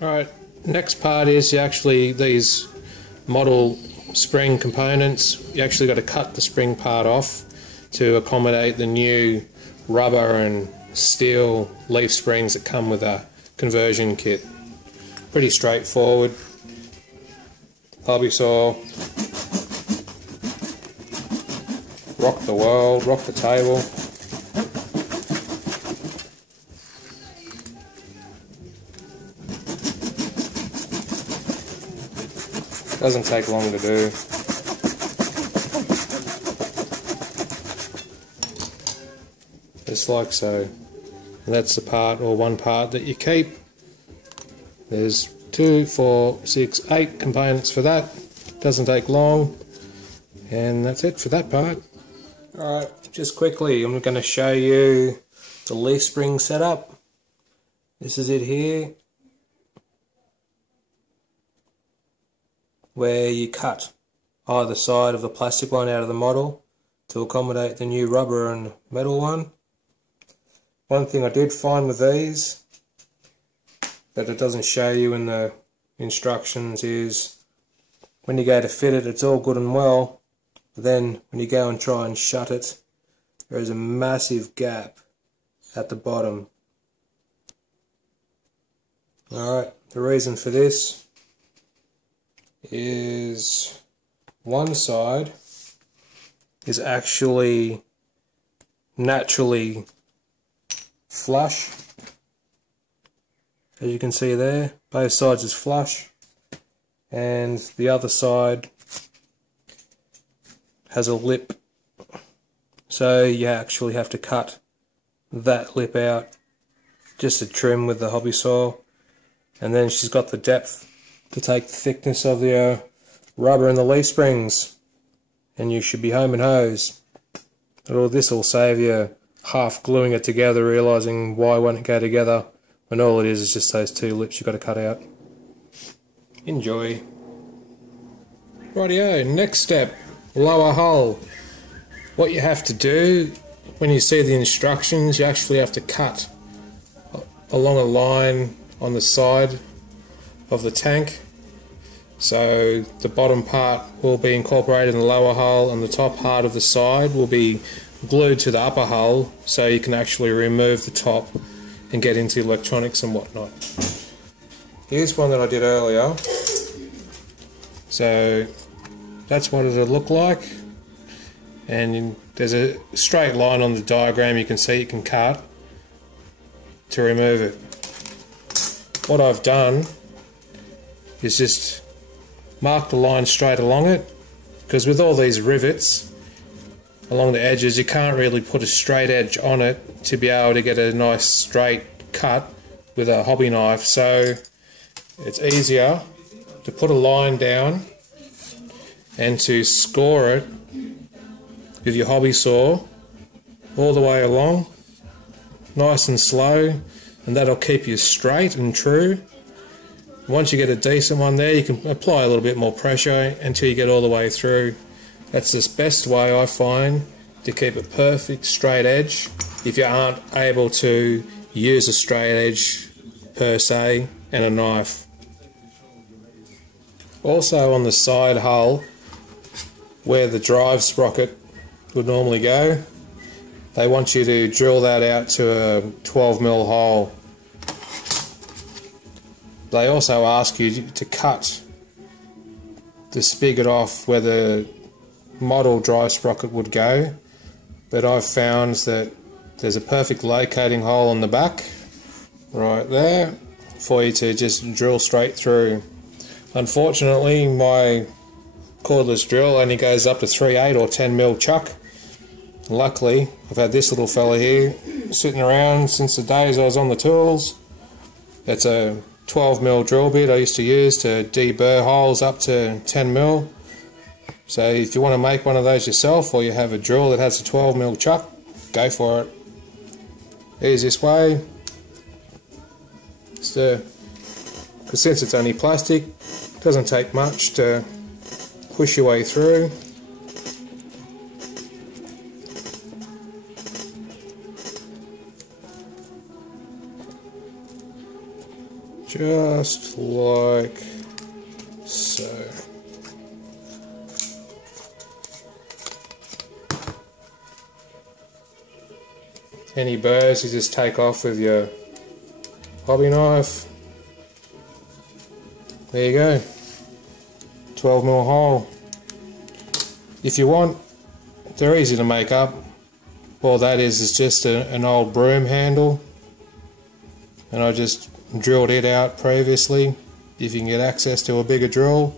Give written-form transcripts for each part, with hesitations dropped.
Alright, next part is actually these model spring components. You actually got to cut the spring part off to accommodate the new rubber and steel leaf springs that come with a conversion kit. Pretty straightforward. Hobby saw. Rock the world, rock the table. Doesn't take long to do. Just like so. And that's the part, or one part, that you keep. There's 2, 4, 6, 8 components for that. Doesn't take long. And that's it for that part. Alright, just quickly, I'm going to show you the leaf spring setup. This is it here, where you cut either side of the plastic one out of the model to accommodate the new rubber and metal one. One thing I did find with these that it doesn't show you in the instructions is when you go to fit it, it's all good and well, but then when you go and try and shut it, there is a massive gap at the bottom. Alright, the reason for this is one side is actually naturally flush, as you can see there, both sides is flush, and the other side has a lip, so you actually have to cut that lip out just to trim with the hobby saw. And then she's got the depth to take the thickness of the rubber and the leaf springs, and you should be home and hose. This will save you half gluing it together, realising why won't it go together, when all it is just those 2 lips you've got to cut out. Enjoy. Rightio, next step, lower hull. What you have to do when you see the instructions, you actually have to cut along a line on the side of the tank. So the bottom part will be incorporated in the lower hull, and the top part of the side will be glued to the upper hull, so you can actually remove the top and get into electronics and whatnot. Here's one that I did earlier. So that's what it'll look like, and there's a straight line on the diagram you can see you can cut to remove it. What I've done is just mark the line straight along it, because with all these rivets along the edges you can't really put a straight edge on it to be able to get a nice straight cut with a hobby knife, so it's easier to put a line down and to score it with your hobby saw all the way along, nice and slow, and that'll keep you straight and true. Once you get a decent one there, you can apply a little bit more pressure until you get all the way through. That's the best way I find to keep a perfect straight edge if you aren't able to use a straight edge per se and a knife. Also on the side hull, where the drive sprocket would normally go, they want you to drill that out to a 12mm hole. They also ask you to cut the spigot off where the model drive sprocket would go, but I've found that there's a perfect locating hole on the back right there for you to just drill straight through. Unfortunately, my cordless drill only goes up to 3/8 or 10mm chuck. Luckily, I've had this little fella here sitting around since the days I was on the tools. It's a 12mm drill bit I used to use to deburr holes up to 10mm. So if you want to make one of those yourself, or you have a drill that has a 12mm chuck, go for it. Easiest way is to, because since it's only plastic, it doesn't take much to push your way through. just like so. Any burrs you just take off with your hobby knife. There you go, 12mm hole. If you want, they're easy to make up. All that is just an old broom handle, and I just drilled it out previously. If you can get access to a bigger drill,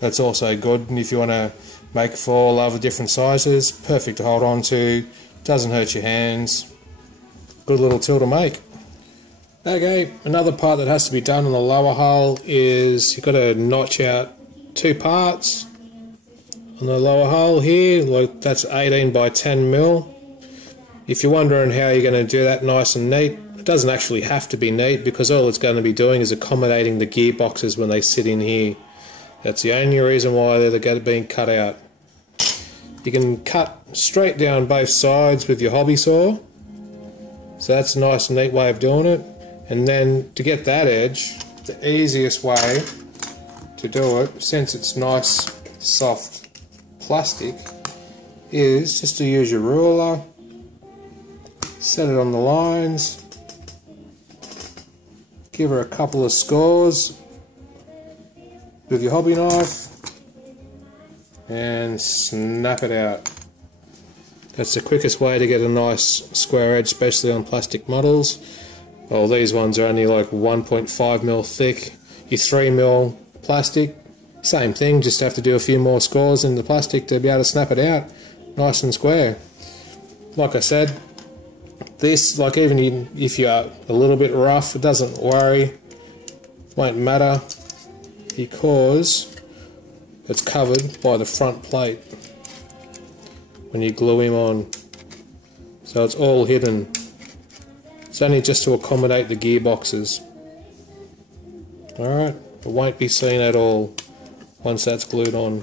that's also good. And if you want to make for all other different sizes, perfect to hold on to, doesn't hurt your hands, good little tool to make. Okay, another part that has to be done on the lower hull is you've got to notch out 2 parts on the lower hull here. Like, that's 18 by 10mm. If you're wondering how you're going to do that nice and neat, it doesn't actually have to be neat, because all it's going to be doing is accommodating the gearboxes when they sit in here. That's the only reason why they're being cut out. You can cut straight down both sides with your hobby saw, so that's a nice and neat way of doing it. And then to get that edge, the easiest way to do it, since it's nice soft plastic, is just to use your ruler, set it on the lines, give her a couple of scores with your hobby knife, and snap it out. That's the quickest way to get a nice square edge, especially on plastic models. Well, these ones are only like 1.5mm thick. Your 3mm plastic, same thing, just have to do a few more scores in the plastic to be able to snap it out nice and square. Like I said, this, like, even if you're a little bit rough, it doesn't worry, won't matter, because it's covered by the front plate when you glue him on, so it's all hidden. It's only just to accommodate the gearboxes. Alright, it won't be seen at all once that's glued on.